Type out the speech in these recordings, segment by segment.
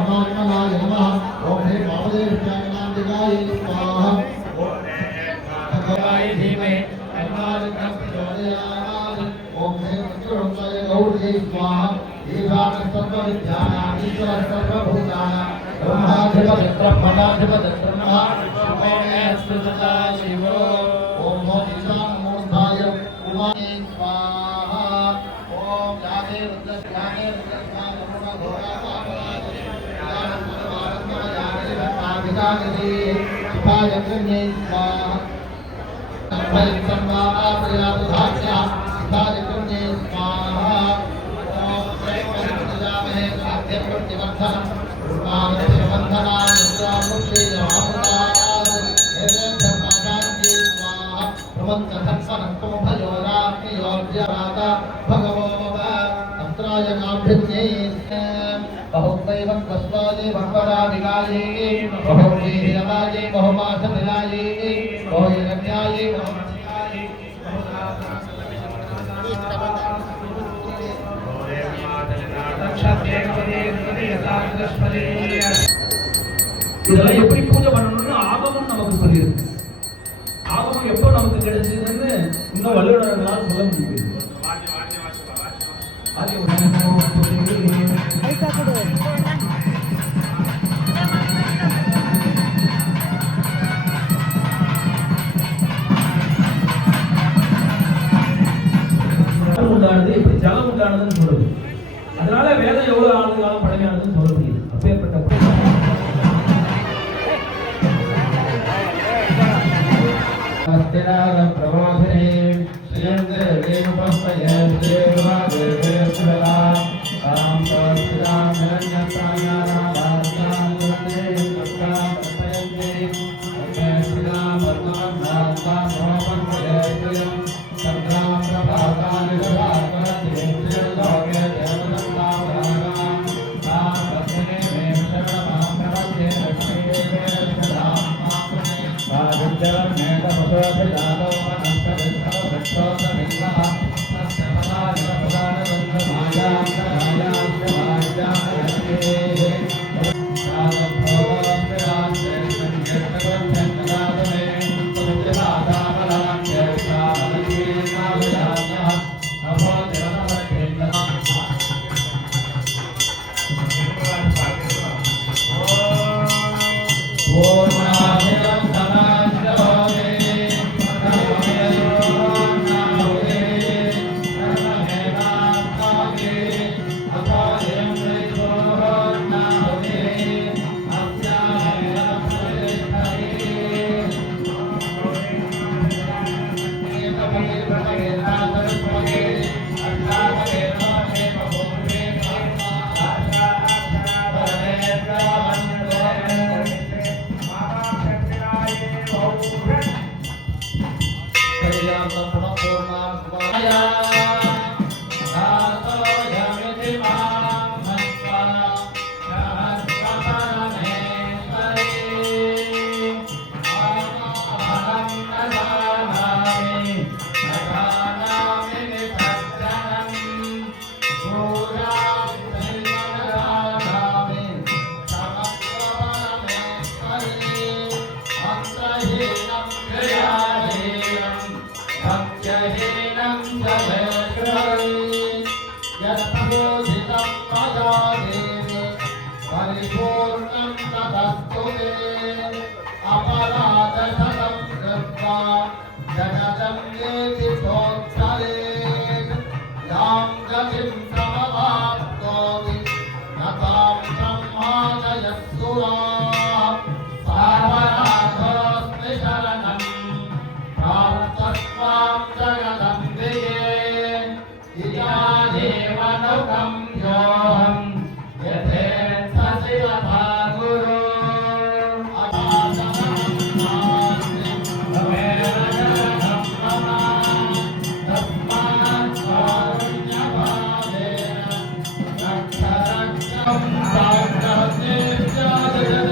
परमात्मनाय नमः ओम हे वामदेव्याय स्वाहा ओम भगवाय धीमहि तन्नो प्रचोदयात् ओम हे विष्णुरूपाय गौरी स्वाहा ईशान सर्वविद्यानां ईश्वर सर्वभूतानां ब्रह्माधिपतिर्ब्रह्मणाधिपतिर्ब्रह्मा स्तुतः शिवो ओम ईशानमूर्धाय उमाय स्वाहा ओम यादे रुद्रस्यादे रुद्रस्यादे घोराकामराधिकागति शिवाय कृण्ये स्वाहा भयसंवादाप्रियादुधात्या शिवाय कृण्ये स्वाहा ओम जयमहे साध्यप्रतिवर्धनम् उर्वाणिवन्धनान् नित्यामुक्ति महामुदात् एतेभ्यः स्वाहा प्रमन्त्रधत्सनक्तो भयोराग्नियोर्जराता भगवो तन्त्राय काभ्यज्ञे बहुदैवं तस्वादे भक्वराधिकाये बहुवीर्यवाये बहुमासविलाये बहुयज्ञाये बहुमतिकाये இதெல்லாம் எப்படி பூஜை பண்ணணும்னு ஆகமம் நமக்கு சொல்லியிருக்கு. ஆகமம் எப்போ நமக்கு கிடைச்சதுன்னு இன்னும் வல்லுநர்களால் சொல்ல முடியும். உண்டானது இப்படி ஜலம் உண்டானதுன்னு சொல்லுது. அதனால வேதம் எவ்வளவு ஆண்டு காலம் பழமையானதுன்னு சொல்ல முடியுது. அப்பேற்பட்ட प्रबोधिनी श्रीयन्ते वेणुपस्मये श्रीर्वादेवेश्वरा राम प्रस्थितां हिरण्यप्राणानामात्मां वन्दे तत्कां कल्पयन्ते स्थितां वर्तमानात्मां मोहपन्मये प्रियं तत्रां प्रभातानि सदात्मनते श्रीर्लोके देवदत्तावरागां तां तस्मै मे शरणमां प्रपद्ये लक्ष्मीदेवे सदां मां परिपूर्णं तदस्तुते अपराधशतं कृत्वा जगदं येति प्रोत्तरे यां गतिं समवाप्नोति न तां ब्रह्मादयस्सुराः सर्वनाथोऽस्मि शरणं प्राप्तस्त्वां जगदम्बिके इदानीव नु गम्योऽहम् Jai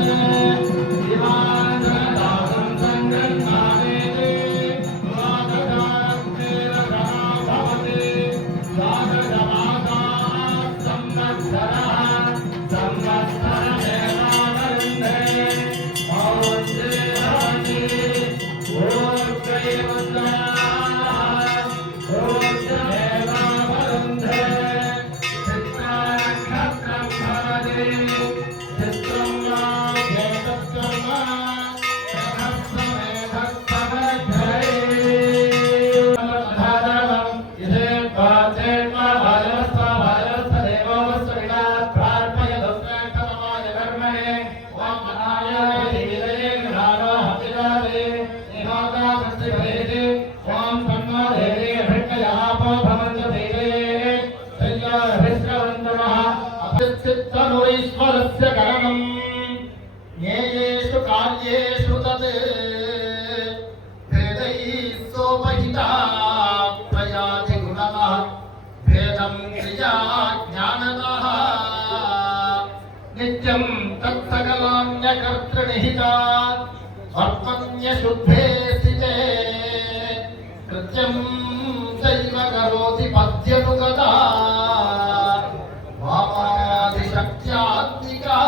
प्रयाति गुणः भेदं क्रिया ज्ञानतः नित्यं तत्सकलान्यकर्तृनिहितात् अर्पण्यशुद्धे स्थिते कृत्यं चैव करोति पद्यनुगता वामादिशक्त्यात्मिका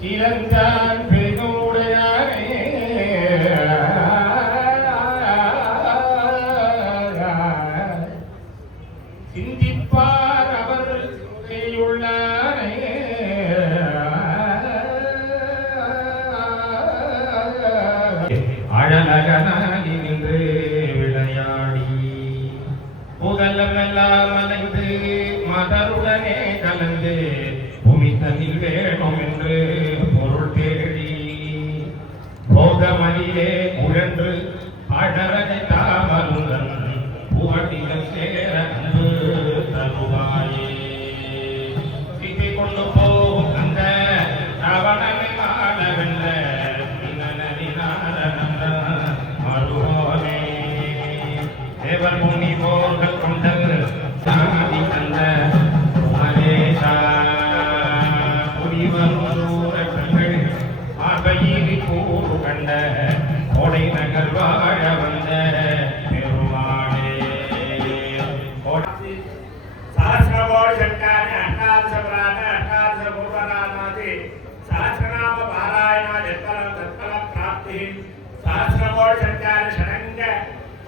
சிறந்தான் பெருமையுடையானே சிந்திப்பார் அவர் உள்ளானே அழலகனாகி நின்று விளையாடி புகழமெல்லாம் அலைந்து மதருடனே கலந்து பூமி தன்னில் வேணும் என்று பொருள் தேடி போகமணியே உழன்று அழகை தாமருடன் புகட்டிகள் சேர அன்பு தருவாயே சித்தி கொண்டு போகும் அந்த ராவணனை ஆள வெல்ல மருவோனே தேவர் முனி போர்கள் கொண்டல் சாதி தந்த மலேசா கண்ட கோடை நகர் வாழ வந்த பெருமாளே सहस्रकोटि शंकानि अष्टादश पुराण अष्टादश पूर्वनामादि सहस्रनाम पारायण जत्फल तत्फल प्राप्ति सहस्रकोटि शंकानि षडंग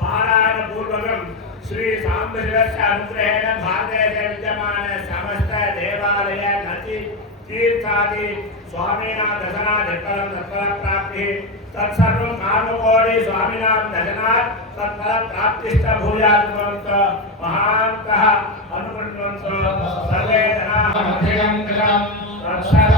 पारायण पूर्वकं श्री सांबशिवस्य अनुग्रहेण भारतदेशे विद्यमान समस्त देवालय नदी तीर्थादि स्वामिनां दर्शनात् जत्फल तत्फल प्राप्ति तत्सर्वं कामकोटि स्वामिनां दर्शनात् तत्फल प्राप्तिश्च भूयात् महान्तः अनुकुण्वन्तु सर्वे जनाः अधिकं कृतं रक्षः